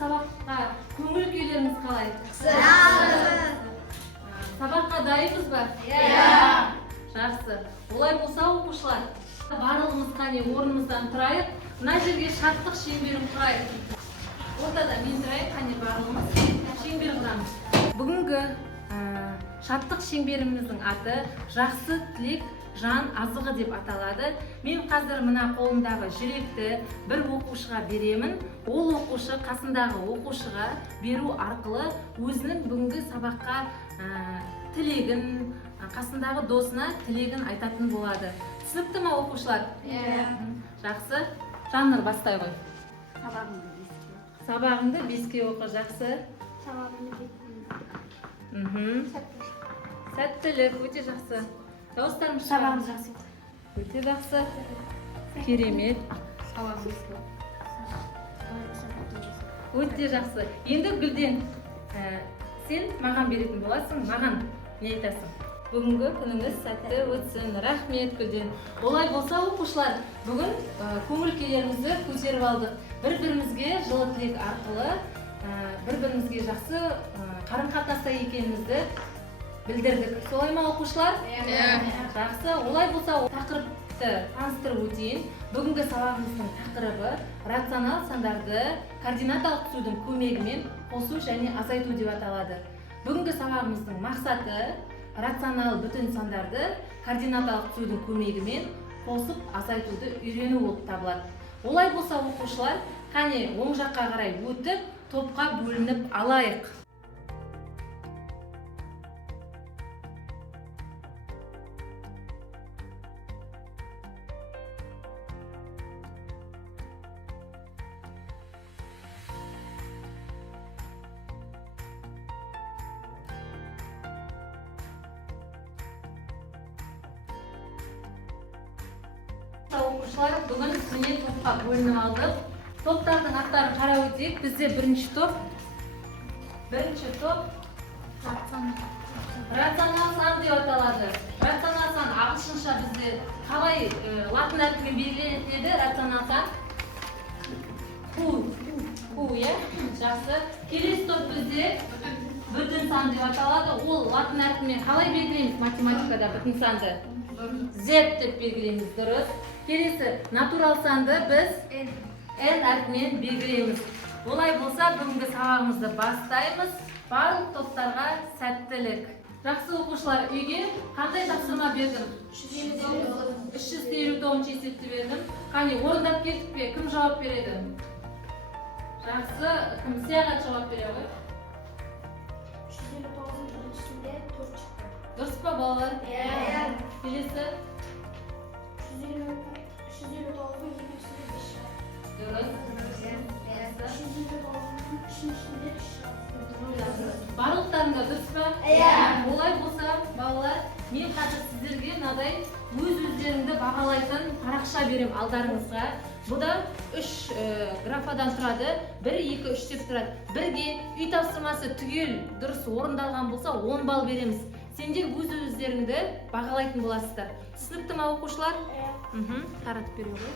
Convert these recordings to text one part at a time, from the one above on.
сабаққа көңіл күйлеріңіз қалай? Сабаққа дайынбыз ба? Жақсы. Олай болса оқушылар, барлығымыз қане орнымыздан тұрайық. Мына жерге шаттық шеңберін құрайық. Ортада мен тұрайық, қане барлығымыз шеңбер құрамыз. Бүгінгі шаттық шеңберіміздің аты жақсы тілек жан азығы деп аталады. Мен қазір мына қолымдағы жүректі бір оқушыға беремін. Ол оқушы қасындағы оқушыға беру арқылы өзінің бүгінгі сабаққа тілегін, қасындағы досына тілегін айтатын болады. Түсінікті ме оқушылар? Жақсы. Жаннұр, бастай ғой. Сабағыңды беске оқы. Жақсы. Сәттілік, өте жақсы. Дауыстарым Сабағымыз жақсы. Өте жақсы. Керемет. Өте жақсы. Енді Гүлден, сен маған беретін боласың, маған не айтасың? Бүгінгі күніңіз сәтті өтсін. Рахмет, Гүлден. Олай болса, оқушылар, бүгін көңіл күйлерімізді көтеріп алдық. Бір-бірімізге жылы тілек арқылы, бір-бірімізге жақсы қарым-қатынаста екенімізді білдірдік. Солай ма, оқушылар? Жақсы. Олай болса, тақырыпты таныстырып өтейін. Бүгінгі сабағымыздың тақырыбы рационал сандарды координаталық түсудің көмегімен қосу және азайту деп аталады. Бүгінгі сабағымыздың мақсаты рационал бүтін сандарды координаталық түсудің көмегімен қосып азайтуды үйрену болып табылады. Олай болса, оқушылар, қане оң жаққа қарай өтіп, топқа бөлініп алайық. Оқушылар, бүгін міне топқа бөлініп алдық. Топтардың аттарын қарап өтейік. Бізде бірінші топ рационал сан деп аталады. Рационал сан ағылшынша бізде қалай латын әрпімен белгіленетін еді? Рационал сан q, жақсы. Келесі топ бізде бүтін сан деп аталады. Ол латын әрпімен қалай белгілейміз математикада бүтін санды? Z деп белгілейміз, дұрыс. Келесі натурал санды біз n әрпімен белгілейміз. Олай болса, бүгінгі сабағымызды бастаймыз. Барлық топтарға сәттілік. Жақсы оқушылар, үйге қандай тапсырма бердім? 359 есепті бердім. Қане, орындап кеттік пе? Кім жауап береді? Жақсы, кім сияғат жауап бере ғой? 359-ның біріншісінде 4 шықты. Дұрыс па, балалар? Келесі? 359-ның екіншісінде 5 шықты. Дұрыс. 359-ның үшіншісінде 3 шықты. Барлықтарында дұрыс па? Олай болса, балалар, мен қазір сіздерге мынадай өз-өздеріңді бағалайтын парақша берем алдарыңызға. Бұда 3 графадан тұрады, 1, 2, 3 деп тұрады. Бірге үй тапсырмасы түгел дұрыс орындалған болса 10 балл береміз. Сендер өз-өздеріңді бағалайтын боласыздар. Түсінікті ме, оқушылар? Таратып бере ғой.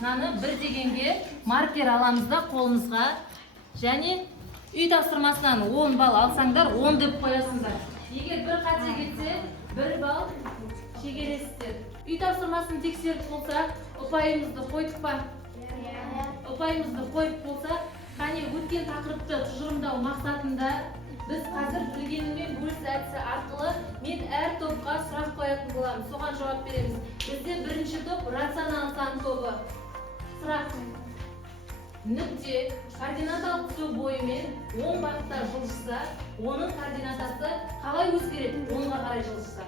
Мынаны 1 дегенге маркер аламыз да қолымызға, және үй тапсырмасынан 10 балл алсаңдар, 10 деп қоясыңдар. Егер бір қате кетсе, 1 балл шегересіздер. Үй тапсырмасын тексеріп болса, ұпайымызды қойдық па? Ұпайымызды қойып болса, қане өткен тақырыпты тұжырымдау мақсатында біз қазір білгеніммен бөліс әдісі арқылы мен әр топқа сұрақ қоятын боламын. Соған жауап береміз. Бізде бірінші топ рационал сан тобы. Сұрақ: нүкте координаталық түсу бойымен оң бағытта жылжыса, оның координатасы қалай өзгереді? Оңға қарай жылжыса.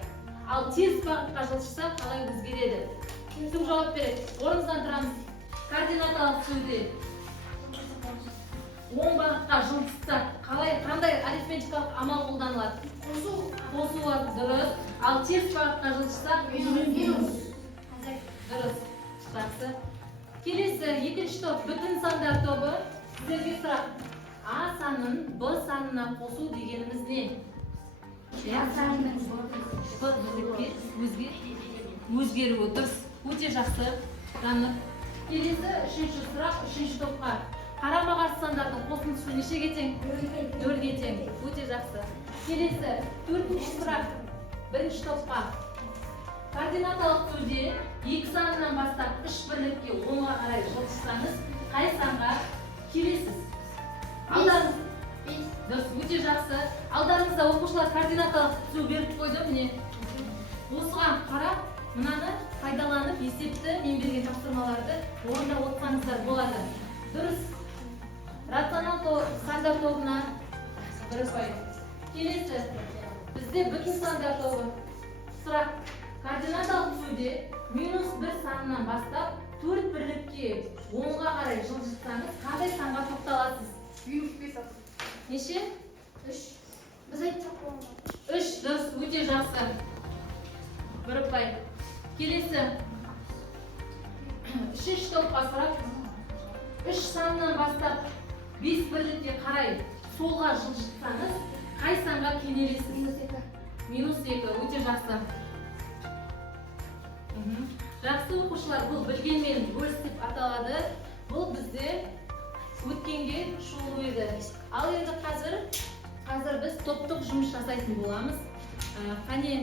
Ал теріс бағытқа жылжыса, қалай өзгереді? Кім жауап береді? Орнымыздан тұрамыз. Координаталық түсуде оң бағытқа жылжыса, қандай арифметикалық амал қолданылады? Қосу дұрыс. Ал теріс бағытқа жылжыса, дұрыс. Жақсы. Келесі екінші топ бүтін сандар тобы. Сіздерге сұрақ: А санын Б санына қосу дегеніміз не? Өзгеруі дұрыс. Өте жақсы. Жаннұр, Келесі үшінші сұрақ, үшінші топқа. Қарама-қарсы сандардың қосындысы нешеге тең? 4-ге тең. Өте жақсы. Келесі төртінші сұрақ, бірінші топқа. Координаталық түрде екі санынан бастап үш бірлікке 10-ға қарай жылжытсаңыз, қай санға келесіз? Дұрыс, өте жақсы. Алдарыңызда оқушылар координаталық түзу беріп қойды, міне. Осыған қарап, мынаны пайдаланып есепті мен берген тапсырмаларды орындап отырсаңыздар болады. Дұрыс. Рационал сандар тобына келесі. Бізде бүтін сандар тобы. Сұрақ. Координаталық түзуде -1 санынан бастап 4 бірлікке 10-ға қарай жылжытсаңыз, қандай санға тоқталасыз? -5. Неше? 3. Біз айтсақ болмайды. 3, дұрыс, өте жақсы. Бір ұпай. Келесі. Үшінші топқа сұрақ. 3 санынан бастап 5 бірлікке қарай солға жылжытсаңыз, қай санға кенелесіз? -2, өте жақсы. Жақсы оқушылар, бұл білгенмен бөліс деп аталады. Бұл бізде өткенге шолу еді. Ал енді қазір біз топтық жұмыс жасайтын боламыз. Қане,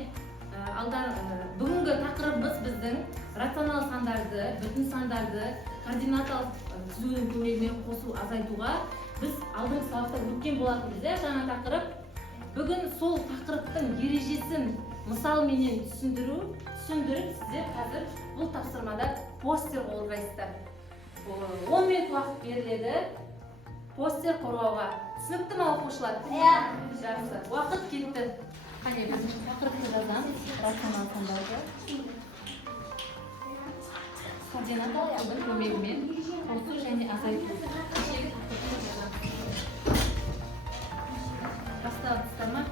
бүгінгі тақырыбымыз біздің рационал сандарды, бүтін сандарды, координаталық түзудің көмегімен қосу, азайтуға біз алдыңғы сабақта өткен болатынбыз, жаңа тақырып. Бүгін сол тақырыптың ережесін мысалменен түсіндіріп, сіздер қазір бұл тапсырмада постер қорғайсыздар. 10 минут уақыт беріледі постер қорғауға. Түсінікті ме оқушылар? Жақсы. Уақыт кетті. Қане, біз тақырыпты жазамыз. Рационал сандарды. Координаталардың көмегімен қосу және азайту. Басталыстар ма?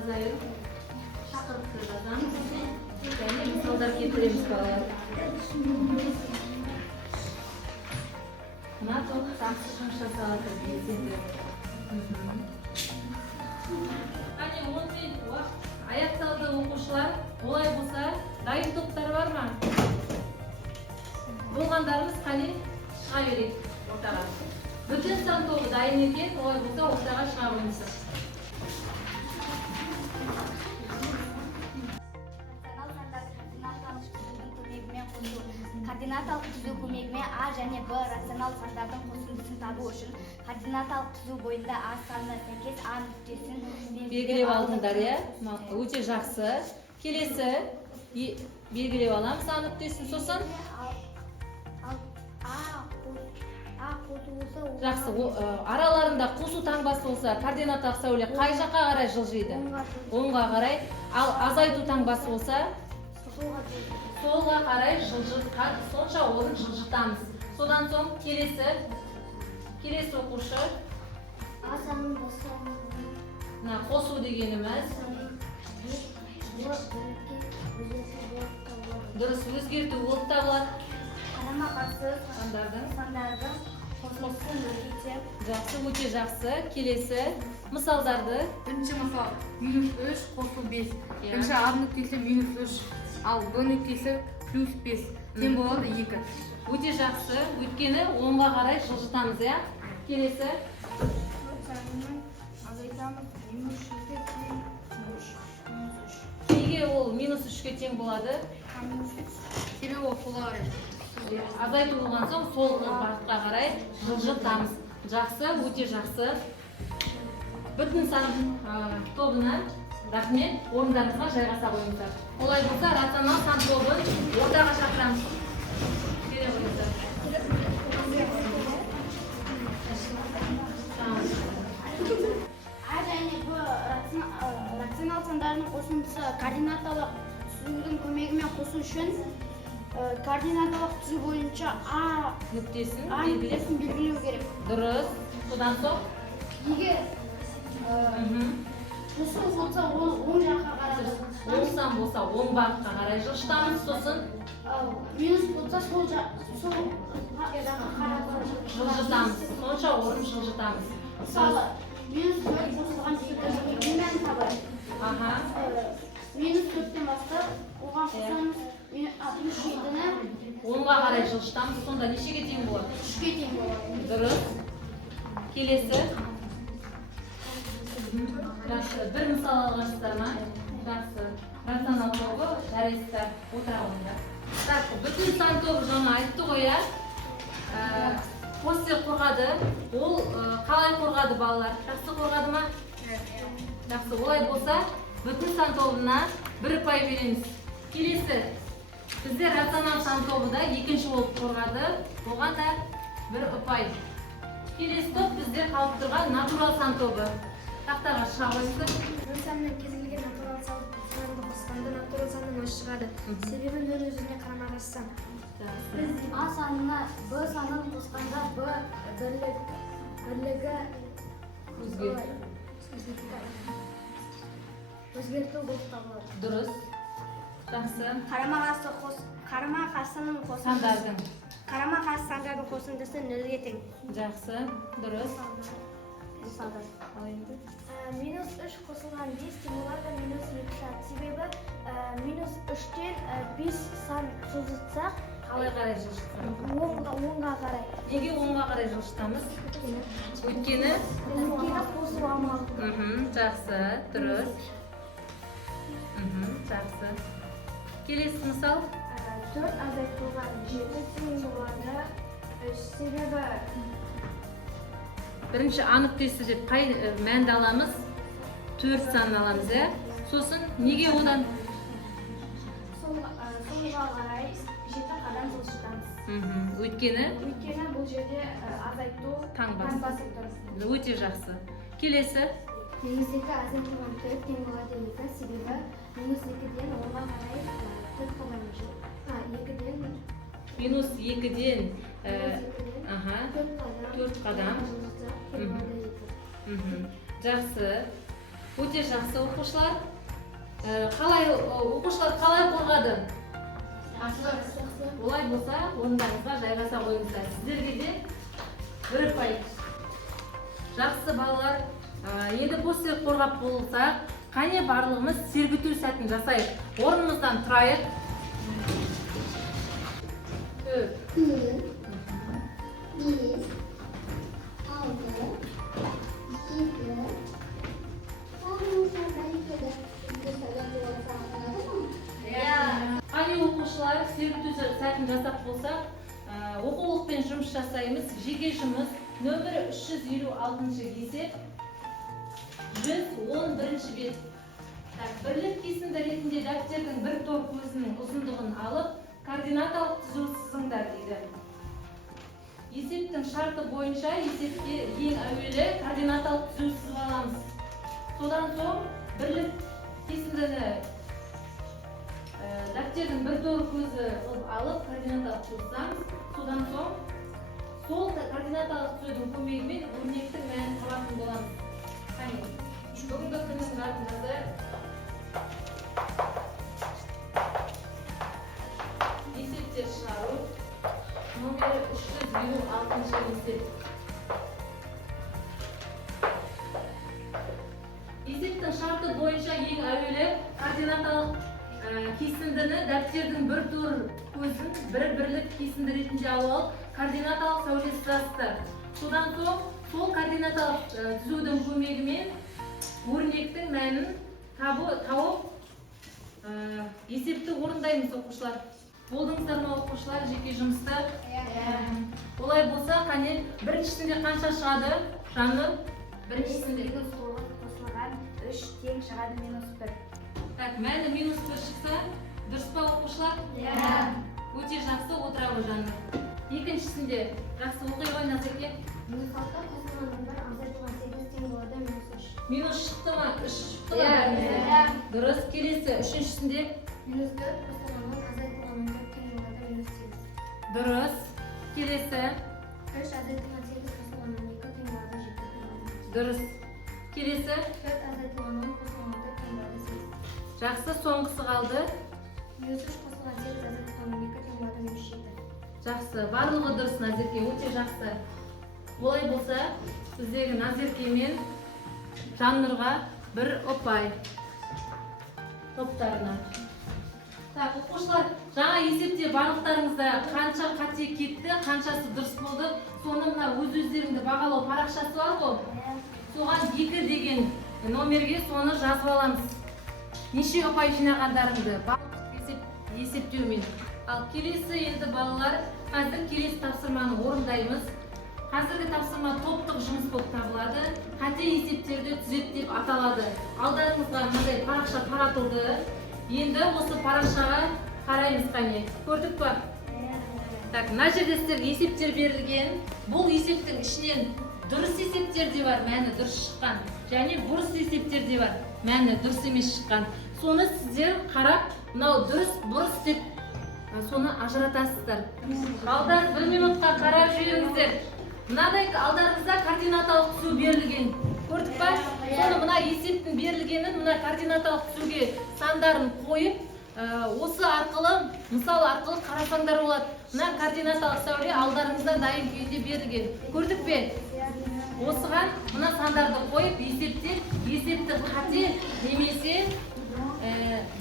Азайу. Тақырыпты жазамыз. Және мысалдар келтіреміз балалар. Мына топ жақсы жұмыс жасалады белсенді. Қане, 10 минут уақыт аяқталды оқушылар. Олай болса, дайын топтар бар ма? Болғандарымыз қане шыға берейік ортаға. Бүтін сан тобы дайын екен, олай болса ортаға шыға қойыңыздар. Координаталық түзу көмегімен А және Б рационал сандардың қосындысын табу үшін координаталық түзу бойында А санына сәйкес А нүктесін белгілеп алдыңдар, өте жақсы. Келесі белгілеп аламыз А нүктесін, сосын жақсы. Араларында қосу таңбасы болса, координаталық сәуле қай жаққа қарай жылжиды? 10-ға қарай. Ал азайту таңбасы болса, солға қарай жылжытқан, сонша орын жылжытамыз. Содан соң келесі оқушы. Қосу дегеніміз дұрыс, өзгерту болып табылады. Қарама-қарсы сандардың қосылысын өте. Жақсы, өте жақсы. Келесі мысалдарды. Бірінші мысал -3 қосу 5. Бірінші А нүктесі -3, ал Б нүктесі +5. Тең болады 2. Өте жақсы. Өйткені 10-ға қарай жылжытамыз, иә? Келесі. Неге ол -3-ке тең болады? Себебі ол солға қарай. Азайту болған соң сол бағытқа қарай жылжытамыз. Жақсы, өте жақсы. Бүтін сан тобына рахмет, орындарыңызға жайғаса қойыңыздар. Олай болса, рационал сан тобын ортаға шақырамыз. Келе қойыңыздар. А және Б рационал сандарының қосындысы координаталық түзудің көмегімен қосу үшін координаталық түзу бойынша А нүктесін белгілеу керек. Дұрыс. Содан соң Егер қосу болса, ол оң жаққа қарай. оң сан болса, оң бағытқа қарай жылжытамыз. Сосын минус болса, сол жаққа қарай жылжытамыз. Сонша орын жылжытамыз. Мысалы, минус 4 қосылған 2 мән табайық. Аха. Минус 4-тен бастап, оған қосамыз плюс 7-ні 10-ға қарай жылжытамыз. Сонда нешеге тең болады? 3-ке тең болады. Дұрыс. Келесі. Жақсы. Бір мысал алғансыздар ма? Жақсы. Рационал тобы жарайсыздар. Отыра алыңдар. Так, бүтін сан тобы жаңа айтты ғой, иә? После қорғады. Ол қалай қорғады балалар? Жақсы қорғады ма? Жақсы. Олай болса, бүтін сан тобына 1 ұпай береміз. Келесі. Бізде рационал сан тобы да екінші болып қорғады. Оған да 1 ұпай. Келесі топ бізде қалып тұрған натурал сан тобы. Тақтаға шыға қойыңыздар. Нөл санмен кез келген натурал санды қосқанда натурал санның өзі шығады. Себебі нөл өзіне қарама-қарсы сан. Біз А санына Б санын қосқанда Б бірлігі өзгерту болып табылады. Дұрыс. Жақсы. Қарама-қарсының Сандардың. сандардың қосындысы нөлге тең. Жақсы. Дұрыс. Минус 3 қосылған 5 тең болады, минус 2 шығады. Себебі минус 3-тен 5 сан созылтсақ, Қалай қарай жылжытамыз? 10-ға қарай. Неге 10-ға қарай жылжытамыз? Өйткені? Қосу амалы. Жақсы. Дұрыс. Жақсы. Келесі мысал? 4 азайтылған 7 тең болады. Себебі Бірінші А нүктесі деп қай мәнді аламыз? 4 санын аламыз, иә? Сосын неге одан? Солға қарай 7 қадам жылжытамыз. Өйткені? Өйткені бұл жерде азайту Таңбасы. Өте жақсы. Келесі? Минус 2 азайтылған 4 тең болады 2, себебі минус 2-ден 10-ға қарай 4 қадам жылжытамыз. Минус 2-ден 4 қадам. Жақсы. Өте жақсы оқушылар. Оқушылар қалай қорғады? Олай болса, орындарыңызға жайғаса қойыңыздар. Сіздерге де 1 ұпай. Жақсы балалар. Енді после қорғап болсақ, қане барлығымыз сергіту сәтін жасайық. Орнымыздан тұрайық. 4, Қане оқушылар сергіту сәтін жасап болсақ, оқулықпен жұмыс жасаймыз. Жеке жұмыс нөмірі 356 есеп 111 бет. Бірлік кесінді ретінде дәптердің бір тор көзінің ұзындығын алып, координаталық түзу сызыңдар дейді. Есептің шарты бойынша есепке ең әуелі координаталық түзу сызып аламыз. Содан соң бірлік кесіндіні дәптердің бір тор көзі қылып алып, координаталық түзсаңыз, содан соң сол координаталық түзудің көмегімен өрнектің мәнін табатын боламыз. Бүгінгі күннің бәрін жазайық. Есептер шығару. Номері 356 есеп. Есептің шарты бойынша ең әуелі координаталық кесіндіні дәптердің бір тор көзін бірлік кесінді ретінде алып, координаталық сәуле сызасыздар. Содан соң сол координаталық түзудің көмегімен өрнектің мәнін тауып есепті орындаймыз оқушылар. Болдыңыздар ма оқушылар жеке жұмысты? Олай болса, қане біріншісінде қанша шығады? Жаңы біріншісінде қосылған 3 тең шығады минус 1. Мәні минус 1 шықса, дұрыс па оқушылар? Өте жақсы, отыра ғой жаңы. Екіншісінде жақсы оқи ғой Назеке? Минус 6 қосылған 1 азайтылған 8 тең болады минус 3. Минус шықты ма? 3 шықты ма? Дұрыс. Келесі үшіншісінде? Минус 4 қосылған 10 азайтылған 14 тең болады минус 8. Дұрыс. Келесі? 3 азайтылған 8 қосылған 12 тең болады 7 тең болады. Дұрыс. Келесі? 4 азайтылған 10 қосылған 6 тең болады 8. Жақсы, соңғысы қалды. Минус 3 қосылған 8 азайтылған 12 тең болады минус 7. Жақсы, барлығы дұрыс Назерке, өте жақсы. Олай болса, сіздегі Назерке мен Жаннұрға 1 ұпай топтарына. Так, оқушылар, жаңа есепте барлықтарыңызда қанша қате кетті, қаншасы дұрыс болды, соны мына өз-өздеріңді бағалау парақшасы бар ғой. Соған 2 деген номерге соны жазып аламыз. Неше ұпай жинағандарыңды барлық есептеумен. Ал келесі енді балалар, қазір келесі тапсырманы орындаймыз. Қазіргі тапсырма топтық жұмыс болып табылады. Қате есептерді түзет деп аталады. Алдарыңызға мынандай парақша таратылды. Енді осы парақшаға қараймыз қане. Көрдік па? Так, мына жерде сіздерге есептер берілген. Бұл есептің ішінен дұрыс есептер де бар, мәні дұрыс шыққан. Және бұрыс есептер де бар, мәні дұрыс емес шыққан. Соны сіздер қарап, мынау дұрыс, бұрыс деп соны ажыратасыздар. Балдар 1 минутқа қарап жіберіңіздер. Мынадай алдарыңызда координаталық түсу берілген. Көрдік па? Соны мына есептің берілгенін мына координаталық түсуге сандарын қойып, осы арқылы, мысал арқылы қарасаңдар болады. Мына координаталық сәуле алдарыңызда дайын күйінде берілген. Көрдік пе? Осыған мына сандарды қойып, есептің қате немесе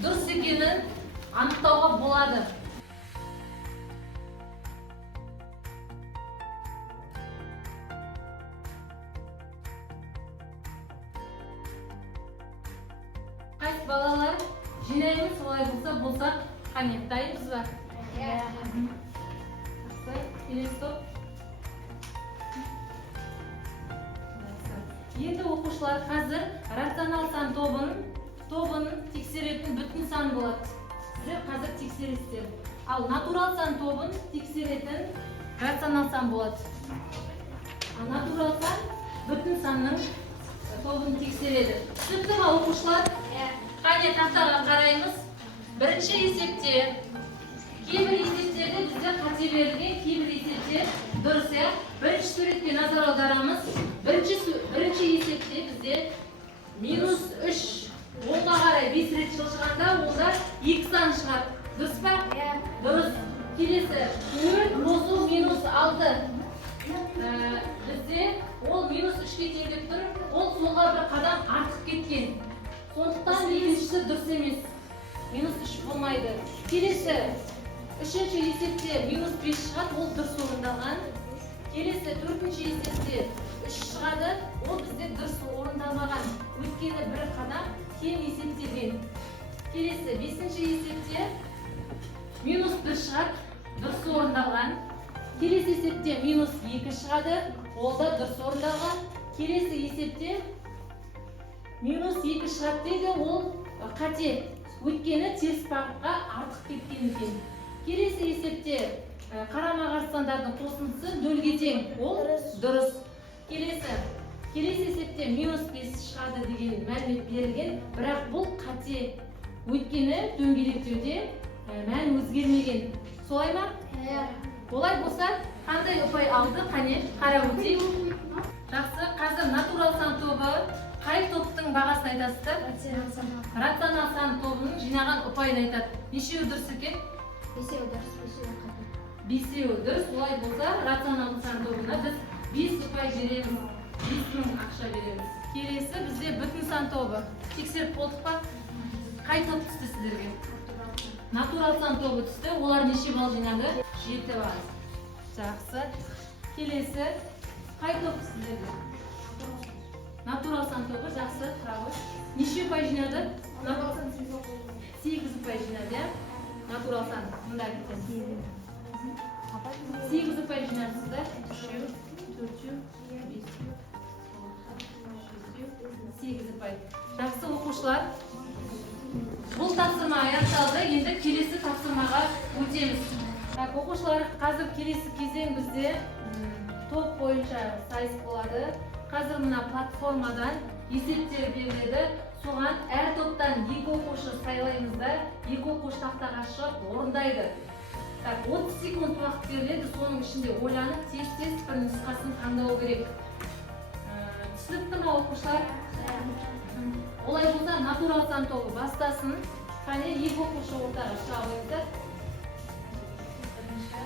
дұрыс екенін анықтауға болады. Қайсы балалар жинаймыз, солай болса, қане, дайынбыз ба? Келесі топ. Енді оқушылар қазір рационал сан тобын тексеретін бүтін сан болады. Сіздер қазір тексересіздер. Ал натурал сан тобын тексеретін рационал сан болады. Ал натурал сан бүтін санның тобын тексереді. Түсінікті ма оқушылар? Қане тақтаға қараймыз. Бірінші есепте кейбір есептерде бізде қате берілген, кейбір есептер дұрыс. Бірінші суретке назар аударамыз. Бірінші есепте бізде -3 10-ға қарай 5 рет жылжығанда онда 2 сан шығады. Дұрыс па? Дұрыс. Келесі 4 қосу -6. Бізде ол -3-ке тең деп тұр. Ол солға бір қадам артық кеткен. Сондықтан екіншісі дұрыс емес. -3 болмайды. Келесі үшінші есепте -5 шығады, ол дұрыс орындалған. Келесі төртінші есепте 3 шығады, ол бізде дұрыс орындалмаған. Өйткені бір қадам кем есептелген. Келесі бесінші есепте -1 шығады, дұрыс орындалған. Келесі есепте -2 шығады, ол да дұрыс орындалған. Келесі есепте -2 шығады дейді, ол қате. Өйткені теріс бағытқа артық кеткен екен. Келесі есепте қарама-қарсы сандардың қосындысы 0-ге тең, ол дұрыс. Келесі есепте -5 шығады деген мәлімет берілген, бірақ бұл қате. Өйткені дөңгелектеуде мән өзгермеген. Солай ма? Олай болса, қандай ұпай алды? Қане, қарап өтейік. Жақсы, қазір натурал сан тобы қай топтың бағасын айтасыздар? Рационал сан тобының жинаған ұпайын айтады. Нешеуі дұрыс екен? 5-еуі дұрыс, 5-еуі қате. 5-еуі дұрыс. Олай болса, рационал сан тобына біз 5 ұпай береміз. 5.000 ақша береміз. Келесі бізде бүтін сан тобы. Тексеріп болдық па? Қай топ түсті сіздерге? Натурал сан тобы түсті. Олар неше балл жинады? 7 балл. Жақсы. Келесі қай топ сіздерге? Натурал сан тобы жақсы. Неше ұпай жинады? 8 ұпай жинады. Натурал сан. Мұнда кеткен. 8 ұпай жинадыңыздар. 3, 4, 5, 8 ұпай. Жақсы оқушылар. Бұл тапсырма аяқталды. Енді келесі тапсырмаға өтеміз. Оқушылар, қазір келесі кезең бізде топ бойынша сайыс болады. Қазір мына платформадан есептер беріледі. Соған әр топтан 2 оқушы сайлаймыздар. 2 оқушы тақтаға шығып орындайды. 30 секунд уақыт беріледі. Соның ішінде ойланып, тез-тез бір нұсқасын таңдау керек. Түсінікті ме оқушылар? Олай болса, натурал сан тобы бастасын. Қане 2 оқушы ортаға шыға қойыңыздар. Бірінші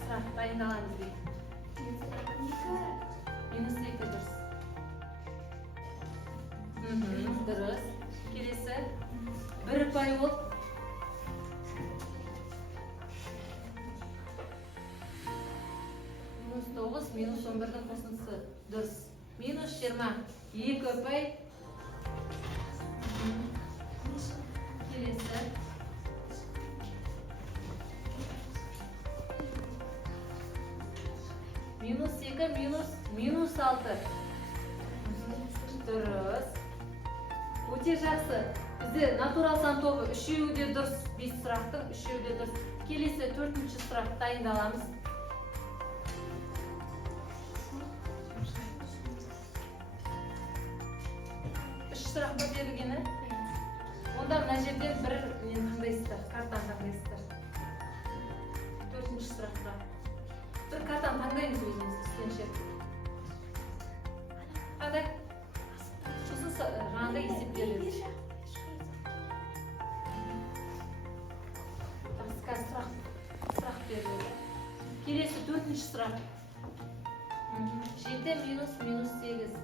сұрақ дайындаламыз дейді. -2 дұрыс. Дұрыс. Келесі 1 ұпай болып 1-дің қосындысы дұрыс. Минус 20. 2 ұпай. Келесі. Минус 2, минус 6. Дұрыс. Өте жақсы. Бізде натурал сан тобы үшеуі де дұрыс. 5 сұрақтың үшеуі де дұрыс. Келесі 4-ші сұрақ дайындаламыз. Үш сұрақ па берілгені? Онда мына жерден бір таңдайсыздар, картаны таңдайсыздар. 4-ші сұраққа. Бір картаны таңдаймыз өзіміз үстенше. Қандай? Сосын жаңағыдай есеп береді. Сұрақ береді. Келесі 4-ші сұрақ. 7 минус 8.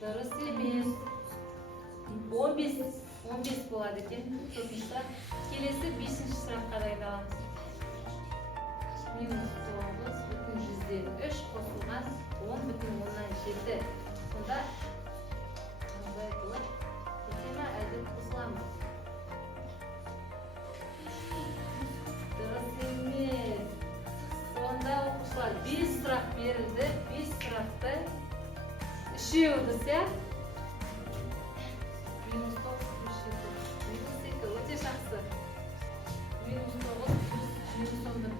Дұрыс емес. 15 болады екен. 4-ші сұрақ. Келесі 5-ші сұраққа дайындаламыз. Минус 9,3 қосылған 10,7. Сонда қандай болады? Кетема әлде қосыламыз. Дұрыс емес. Сонда оқушылар 5 сұрақ берілді. 5 сұрақты үшеуі дұрыс, иә? Минус 9,7. Минус 2. Өте жақсы. Минус 9, минус 11.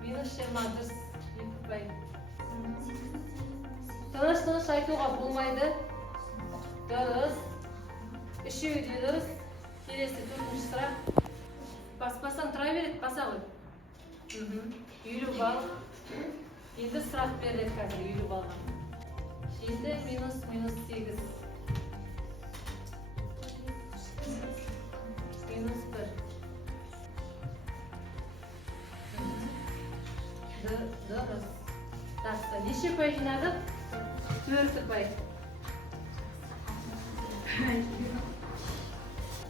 Минус 20 дұрыс. 2 ұпай. Тыныш айтуға болмайды. Дұрыс. Үшеуі де дұрыс. Келесі 4-ші сұрақ. Баспасаң тұра береді, баса ғой. 50 балл. Енді сұрақ беріледі қазір 50 балға. 7 минус 8. Минус 1. Дұрыс. Жақсы. Неше ұпай жинадық? 4 ұпай.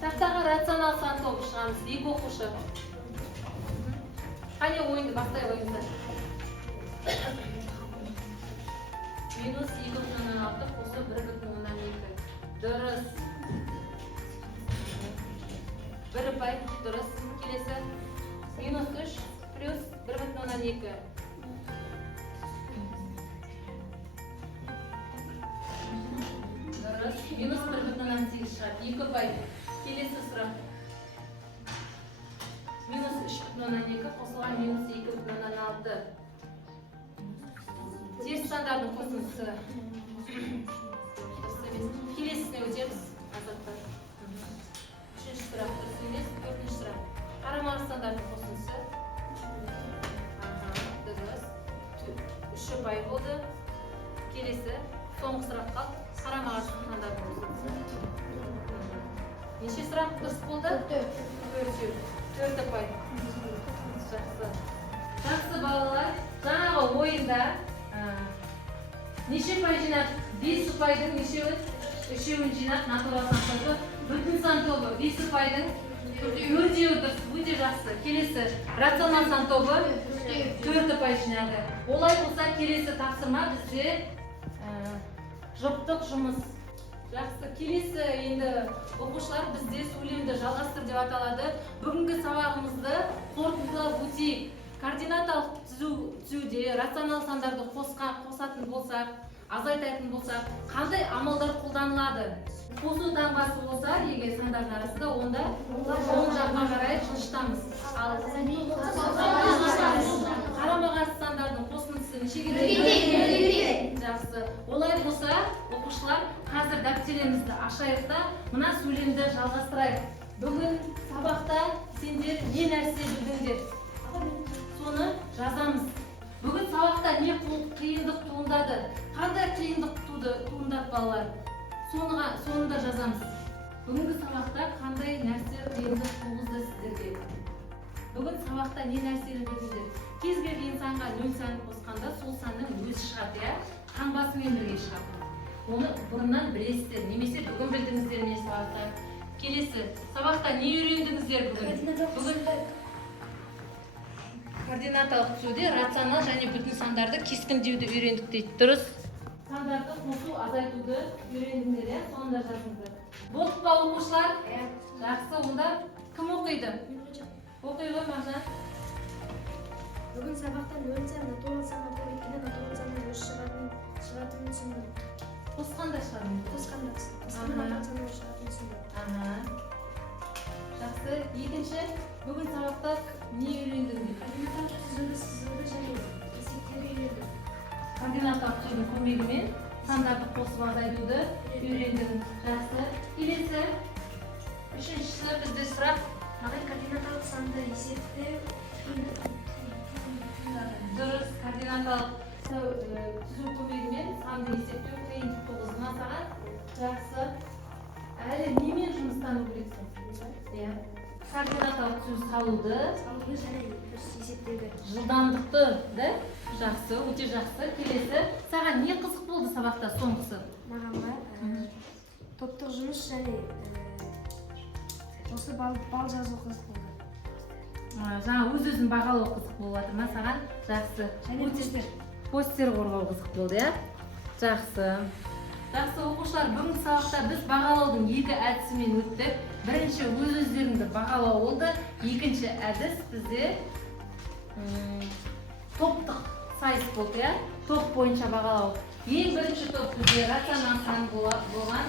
Тақтаға рационал сан тобы шығамыз. 2 оқушы. Қане ойынды бастай ойыңыздар. Минус 2,6 қосып 1,2. Дұрыс. 1 ұпай. Дұрыс. Келесі. Минус 3 плюс 1,2. Дұрыс. Минус 1,8 шығады. 2 ұпай. Келесі сұрақ. Минус 3,2 қосылған минус 2,6. Теріс сандардың қосындысы. Келесісіне өтеміз. Азаттар. 3-ші сұрақ дұрыс емес. 4-ші сұрақ. Қарама-қарсы сандардың қосындысы. Дұрыс. 3 ұпай болды. Келесі. Соңғы сұрақ қалды. Қарама-қарсы сандардың қосындысы. Неше сұрақ дұрыс болды? 4 ұпай. Жақсы. Жақсы балалар. Жаңағы ойында неше ұпай жинап? 5 ұпайдың үшеуін жинап, натурал сан тобы. Бүтін сан тобы 5 ұпайдың 4-еуі дұрыс. Өте жақсы. Келесі рационал сан тобы 4 ұпай жинады. Олай болса келесі тапсырма бізде жұптық жұмыс. Жақсы. Келесі енді оқушылар бізде сөйлемді жалғастыр деп аталады. Бүгінгі сабағымызды қорытындылап өтейік. Координаталық түзуде рационал сандарды қосатын болсақ, азайтатын болсақ, қандай амалдар қолданылады? Қосу таңбасы болса, егер сандардың арасында, онда оң жаққа қарай жылжытамыз. Қарама-қарсы сандардың қосындысы нешеге дейін? Жақсы. Олай болса, оқушылар, қазір дәптерлерімізді ашайық та, мына сөйлемді жалғастырайық. Бүгін сабақта сендер не нәрсе білдіңдер? Соны жазамыз. Бүгін сабақта не қиындық туындады? Қандай қиындық туындады балалар? Соны да жазамыз. Бүгінгі сабақта қандай нәрсе қиындық туғызды сіздерге? Бүгін сабақта не нәрсені білдіңдер? Кез келген санға 0 санын қосқанда сол санның өзі шығады, иә? Таңбасымен бірге шығады. Оны бұрыннан білесіздер, немесе бүгін білдіңіздер ме сабақта? Келесі сабақта не үйрендіңіздер бүгін? Координаталық түсуде рационал және бүтін сандарды кескіндеуді үйрендік дейді. Дұрыс. Сандарды қосу, азайтуды үйрендіңдер, иә? Сонда жазыңыздар. Болды па оқушылар? Жақсы, онда кім оқиды? Оқи ғой, Мағжан. Бүгін сабақта 0 сан, натурал сан, натурал санның өз шығатынын түсіндім. Қосқанда шығармын. Қосқанда натурал санның өз шығатынын түсіндім. Жақсы. Екінші, бүгін сабақта не үйрендіңдер? Координаталық түзуді, сызуды және есептерді үйрендім. Координаталық түсудің көмегімен сандарды қосып азайтуды үйрендім. Жақсы. Келесі, үшіншісі бізде сұрақ. Координаталық санды есептеу Дұрыс. Координаталық түзу көмегімен санды есептеу қиындық туғызма саған. Жақсы. Әлі немен жұмыстану керексің? Иә. Координаталық түзу салуды, және есептеуді. жылдамдықты, да? Жақсы, өте жақсы. Келесі, саған не қызық болды сабақта соңғысы? Маған ба? Топтық жұмыс және осы бал жазу қызық болды. Жаңа өз-өзін бағалау қызық болып жатыр ма саған? Жақсы. Және Постер қорғау қызық болды, иә? Жақсы. Жақсы оқушылар, бүгінгі сабақта біз бағалаудың екі әдісімен өттік. Бірінші өз-өздеріңді бағалау болды. Екінші әдіс бізде топтық сайыс болды, иә? Топ бойынша бағалау. Ең бірінші топ бізде рационал сан болған.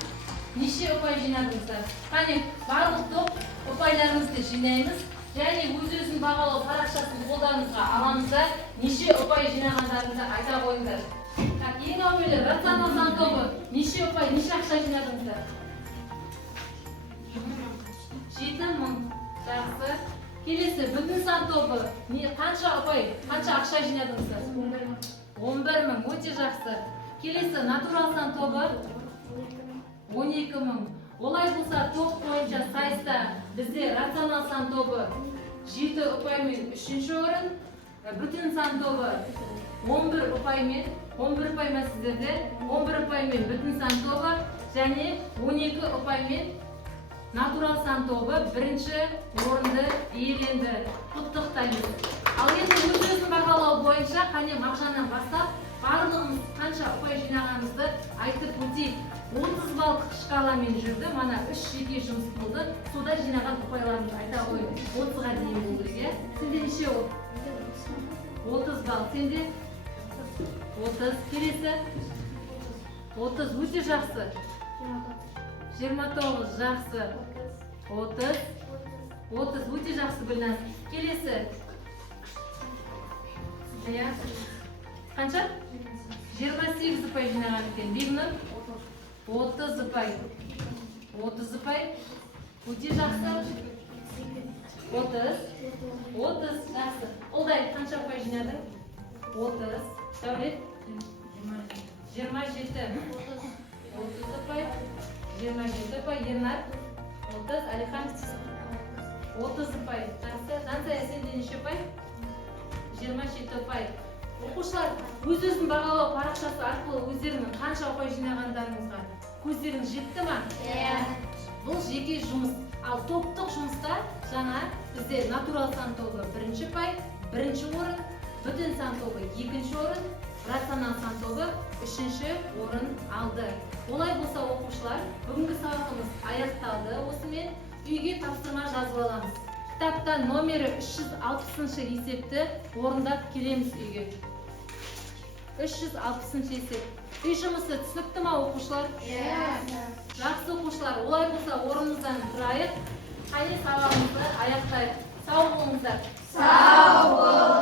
Неше ұпай жинадыңыздар? Қане, барлық топ ұпайларымызды жинаймыз. Және өз-өзін бағалау парақшасын қолдарыңызға аламыздар. Неше ұпай жинағандарыңызды айта қойыңдар. Ең әуелі рационал сан тобы неше ұпай, неше ақша жинадыңыздар? 7.000. Жақсы. Келесі бүтін сан тобы қанша ұпай, қанша ақша жинадыңыздар? 11.000. Өте жақсы. Келесі натурал сан тобы 12.000. Олай болса топ бойынша сайыста бізде рационал сан тобы 7 ұпаймен 3-ші орын, бүтін сан тобы 11 ұпаймен, 11 ұпаймен сіздерде, 11 ұпаймен бүтін сан тобы және 12 ұпаймен натурал сан тобы бірінші орынды иеленді. Құттықтаймыз. Ал енді өз-өзін бағалау бойынша қане Мағжаннан бастап барлығымыз қанша ұпай жинағанымызды айтып өтейік. 30 балл шкаламен жүрді. Мана 3 жеке жұмыс болды. Суда жинаған ұпайларымызды айта қойды. 30-ға дейін болды, иә? Сенде неше ол? 30 балл. Сенде? 30. Келесі? 30. Өте жақсы. 29. Жақсы. 30. 30. Өте жақсы Гүлназ. Келесі? Қанша? 28 ұпай жинаған екен. Бегнұр? 30 ұпай. 30 ұпай. Өте жақсы. 30. 30 жақсы. Олдай қанша ұпай жинадың? 30. Дәулет? 27. 30 ұпай. 27 ұпай. Ернар? 30. Алихан? 30 ұпай. Жақсы. Жансая, сенде неше ұпай? 27 ұпай. Оқушылар, өз-өзін бағалау парақшасы арқылы өздерінің қанша ұпай жинағандарыңызға көздеріңіз жетті ма? Иә. Бұл жеке жұмыс. Ал топтық жұмыста жаңа бізде натурал сан тобы бірінші ұпай, бірінші орын, бүтін сан тобы екінші орын, рационал сан тобы үшінші орын алды. Олай болса оқушылар, бүгінгі сабағымыз аяқталды. Осымен үйге тапсырма жазып аламыз. Кітапта номері 360 есепті орындап келеміз үйге. 360 есеп. Үй жұмысы түсінікті ма оқушылар? Жақсы оқушылар, олай болса орнымыздан тұрайық. Қане сабағымызды аяқтайық. Сау болыңыздар. Сау бол!